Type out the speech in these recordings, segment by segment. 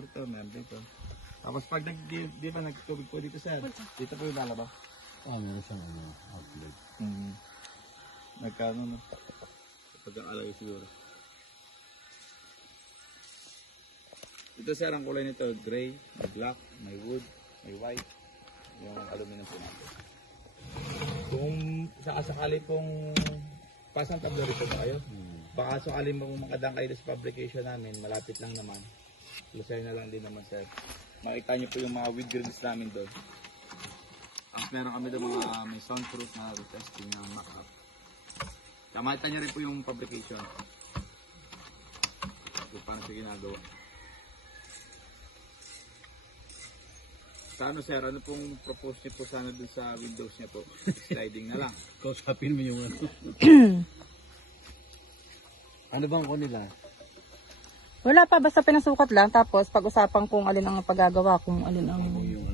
Porto, meron dito. Tapos pag di ba nagtubig po dito sir, dito po yung lalaba. Meron siyang outlet. Nagkano no? Kapag ang alay siguro. Ito sir, ang kulay nito, gray, may black, may wood, may white, yung aluminum po natin. Kung sakasakali pong pasang tablo rito ba kayo? Baka sakali makadang kayo sa fabrication namin, malapit lang naman. Lusay na lang din naman sir. Makita nyo po yung mga wood grills namin doon. At meron kami doon mga may soundproof na retesting ng mock-up. Makita nyo rin po yung fabrication. Kung paano siya ginagawa. Sa ano sir, ano pong propose niyo po sana dun sa windows niya po? Sliding na lang. Kausapin mo yung ano. Ano bang ko nila? Wala pa, basta pinasukat lang. Tapos pag-usapan kung alin ang pagagawa, kung alin ang... Yung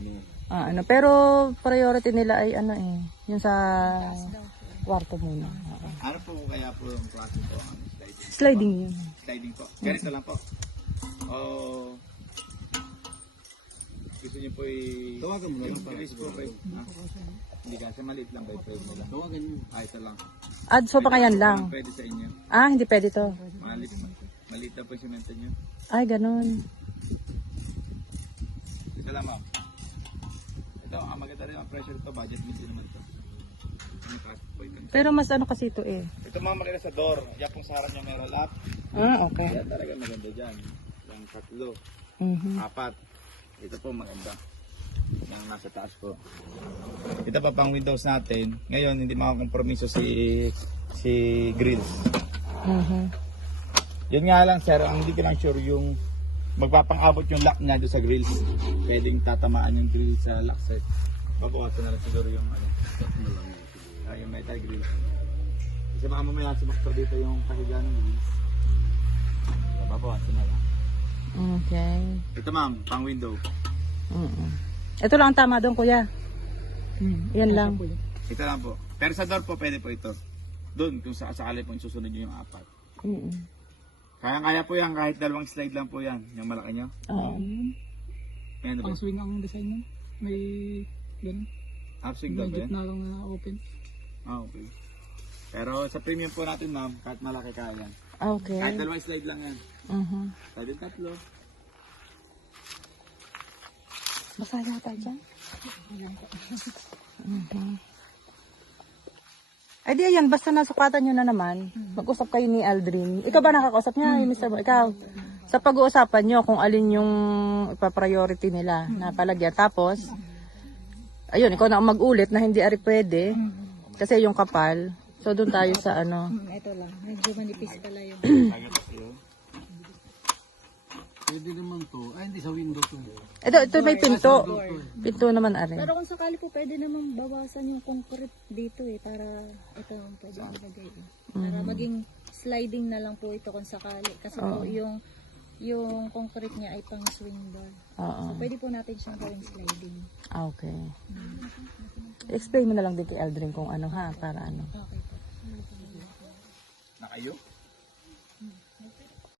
ano. Pero priority nila ay ano yung sa kwarto muna. Ano po kaya po yung klase po? Sliding? Sliding yun. Sliding po. Ganito lang po. O gusto niyo po Tawagan mo na lang para i-release po kayo. Hindi kasi maliit lang kayo frame nila. Tawagan nyo. Ito lang. So baka yan lang. Pwede sa inyo. Hindi pwede to. Maliit lang po yung semento niyo. Ay, ganun. Ito lang ma'am. Ito, ang maganda rin ang pressure ito. Budget meet din naman ito. Yung plastic po ito. Pero mas ano kasi ito Ito mga makina sa door. Yan pong sa harap niya meron up. Okay. Yan talaga maganda dyan. Yung tatlo. Mhm. 4. Ito po maganda. Yung nasa taas po. Ito pa pang windows natin. Ngayon hindi makakompromiso si grills. Mhm. Yun nga lang sir, ang hindi ko lang sure yung magpapang-abot yung lock niya doon sa grills. Pwedeng tatamaan yung grill sa lock set. Babawasan na lang siguro yung ano. Yung metal grills. Kasi baka mamaya sumaktor dito yung kahiga ng grills. Babawasan na lang. Okay. Ito ma'am, pang window. Ito lang ang tama doon, kuya. Yan lang. Ito lang po. Pero sa door po, pwede po ito. Doon, kung sakali po yung susunod nyo yung 4. Kaya po yan, kahit dalawang slide lang po yan. Yung malaki nyo. Yan Pang swing ang design mo. May ganun. Upswing daw ba yan? Na lang na open. Okay. Pero sa premium po natin ma'am, kahit malaki kaya yan. Okay. Kahit dalawang slide lang yan. Pwede tatlo. Basa yata dyan. Ay di ayan, basta nasukatan nyo na naman, mag-usap kayo ni Aldrin. Ikaw ba nakakausap niya, yung Mr. Mo? Ikaw? Sa pag-uusapan nyo kung alin yung ipa-priority nila na palagyan. Tapos, ayun, ikaw na ang mag-ulit na hindi ari pwede. Kasi yung kapal. So doon tayo sa ano. Ito lang, medyo manipis pala yung... Pwede naman to. Hindi sa window to. Ito may pinto. Pinto naman ari. Pero kung sakali po, pwede namang bawasan yung concrete dito para ito ang pwede ilagay. Para maging sliding na lang po ito kung sakali. Kasi po yung concrete niya ay pang swing door. So pwede po natin siyang gawing sliding. Okay. Explain mo na lang din kay Aldrin kung ano ha, para ano. Okay po. Na kayo?